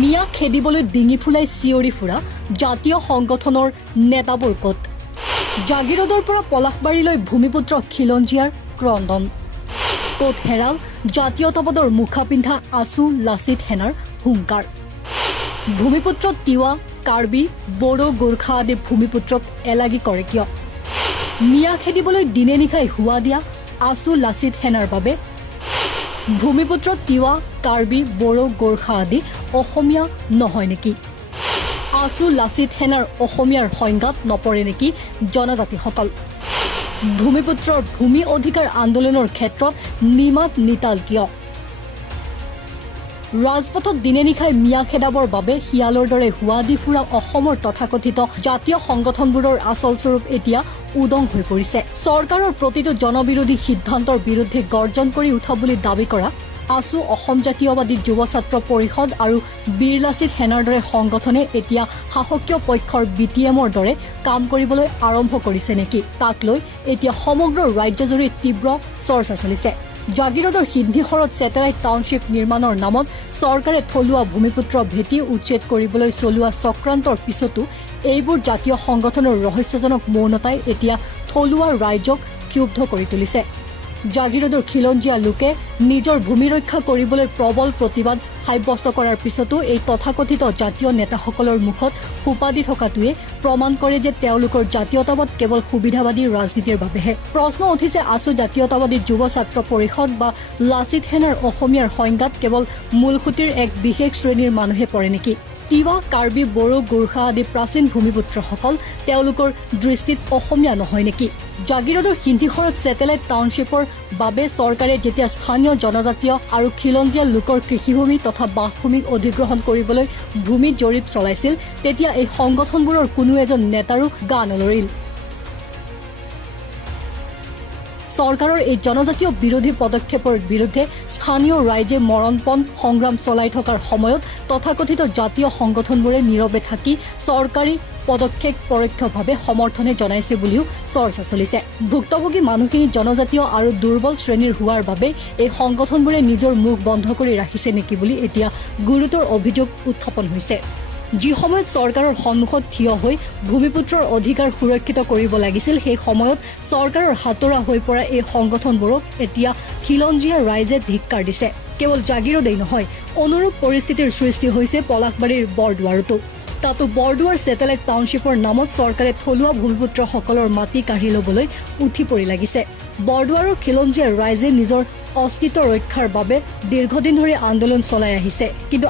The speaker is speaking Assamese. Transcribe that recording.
মিয়া খেদিবলৈ ডিঙি ফুলাই চিঞৰি ফুৰা জাতীয় সংগঠনৰ নেতাবোৰ ক'ত? জাগিৰোডৰ পৰা পলাশবাৰীলৈ ভূমিপুত্ৰ খিলঞ্জীয়াৰ ক্ৰন্দন। ক'ত হেৰাল জাতীয়তাবাদৰ মুখা পিন্ধা আছু লাচিত সেনাৰ হুংকাৰ? ভূমিপুত্ৰ তিৱা, কাৰ্বি, বড়ো, গোৰ্খা আদি ভূমিপুত্ৰক এলাগি কৰে কিয়? মিয়া খেদিবলৈ দিনে নিশাই হুৱা দিয়া আছু লাচিত সেনাৰ বাবে ভূমিপুত্ৰ তিৱা, কাৰ্বি, বড়ো, গোৰ্খা আদি অসমীয়া নহয় নেকি? আছু লাচিত সেনাৰ অসমীয়াৰ সংজ্ঞাত নপৰে নেকি জনজাতিসকল? ভূমিপুত্ৰৰ ভূমি অধিকাৰ আন্দোলনৰ ক্ষেত্ৰত নিমাত নিতাল কিয়? ৰাজপথত দিনে নিশাই মিয়া খেদাবৰ বাবে শিয়ালৰ দৰে হুৱা দি ফুৰা অসমৰ তথাকথিত জাতীয় সংগঠনবোৰৰ আচল স্বৰূপ এতিয়া উদং হৈ পৰিছে। চৰকাৰৰ প্ৰতিটো জনবিৰোধী সিদ্ধান্তৰ বিৰুদ্ধে গৰ্জন কৰি উঠা বুলি দাবী কৰা আছু অসম জাতীয়বাদী যুৱ ছাত্ৰ পৰিষদ আৰু বীৰ লাচিত সেনাৰ দৰে সংগঠনে এতিয়া শাসকীয় পক্ষৰ BTMৰ দৰে কাম কৰিবলৈ আৰম্ভ কৰিছে নেকি? তাক লৈ এতিয়া সমগ্ৰ ৰাজ্যজুৰি তীব্ৰ চৰ্চা চলিছে। জাগিৰোডৰ সিদ্ধিখৰত ছেটেলাইট টাউনশ্বিপ নিৰ্মাণৰ নামত চৰকাৰে থলুৱা ভূমিপুত্ৰ ভেটি উচ্ছেদ কৰিবলৈ চলোৱা চক্ৰান্তৰ পিছতো এইবোৰ জাতীয় সংগঠনৰ ৰহস্যজনক মৌনতাই এতিয়া থলুৱা ৰাইজক ক্ষুব্ধ কৰি তুলিছে। জাগিৰোডৰ খিলঞ্জীয়া লোকে নিজৰ ভূমি ৰক্ষা কৰিবলৈ প্ৰবল প্ৰতিবাদ সাব্যস্ত কৰাৰ পিছতো এই তথাকথিত জাতীয় নেতাসকলৰ মুখত সোপা দি থকাটোৱে প্ৰমাণ কৰে যে তেওঁলোকৰ জাতীয়তাবাদ কেৱল সুবিধাবাদী ৰাজনীতিৰ বাবেহে। প্ৰশ্ন উঠিছে, আছু জাতীয়তাবাদী যুৱ ছাত্ৰ পৰিষদ বা লাচিত সেনাৰ অসমীয়াৰ সংজ্ঞাত কেৱল মূলসুঁতিৰ এক বিশেষ শ্ৰেণীৰ মানুহে পৰে নেকি? তিৱা, কাৰ্বি, বড়ো, গোৰ্খা আদি প্ৰাচীন ভূমিপুত্ৰসকল তেওঁলোকৰ দৃষ্টিত অসমীয়া নহয় নেকি? জাগিৰোডৰ সিদ্ধিখৰত ছেটেলাইট টাউনশ্বিপৰ বাবে চৰকাৰে যেতিয়া স্থানীয় জনজাতীয় আৰু খিলঞ্জীয়া লোকৰ কৃষিভূমি তথা বাসভূমিক অধিগ্ৰহণ কৰিবলৈ ভূমি জৰীপ চলাইছিল, তেতিয়া এই সংগঠনবোৰৰ কোনো এজন নেতাৰো গা নলৰিল। চৰকাৰৰ এই জনজাতীয় বিৰোধী পদক্ষেপৰ বিৰুদ্ধে স্থানীয় ৰাইজে মৰণপণ সংগ্ৰাম চলাই থকাৰ সময়ত তথাকথিত জাতীয় সংগঠনবোৰে নীৰৱে থাকি চৰকাৰী পদক্ষেপ পৰোক্ষভাৱে সমৰ্থনে জনাইছে বুলিও চৰ্চা চলিছে। ভুক্তভোগী মানুহখিনি জনজাতীয় আৰু দুৰ্বল শ্ৰেণীৰ হোৱাৰ বাবে এই সংগঠনবোৰে নিজৰ মুখ বন্ধ কৰি ৰাখিছে নেকি বুলি এতিয়া গুৰুতৰ অভিযোগ উত্থাপন হৈছে। যি সময়ত চৰকাৰৰ সন্মুখত থিয় হৈ ভূমিপুত্ৰৰ অধিকাৰ সুৰক্ষিত কৰিব লাগিছিল, সেই সময়ত চৰকাৰৰ হাতোৰা হৈ পৰা এই সংগঠনবোৰক এতিয়া খিলঞ্জীয়া ৰাইজে ধিক্কাৰ দিছে। কেৱল জাগিৰোডেই নহয়, অনুৰূপ পৰিস্থিতিৰ সৃষ্টি হৈছে পলাশবাৰীৰ বৰদুৱাৰতো। তাতো বৰদুৱাৰ ছেটেলাইট টাউনশ্বিপৰ নামত চৰকাৰে থলুৱা ভূমিপুত্ৰসকলৰ মাটি কাঢ়ি ল'বলৈ উঠি পৰি লাগিছে। বৰদুৱাৰৰ খিলঞ্জীয়া ৰাইজে নিজৰ অস্তিত্ব ৰক্ষাৰ বাবে দীৰ্ঘদিন ধৰি আন্দোলন চলাই আহিছে, কিন্তু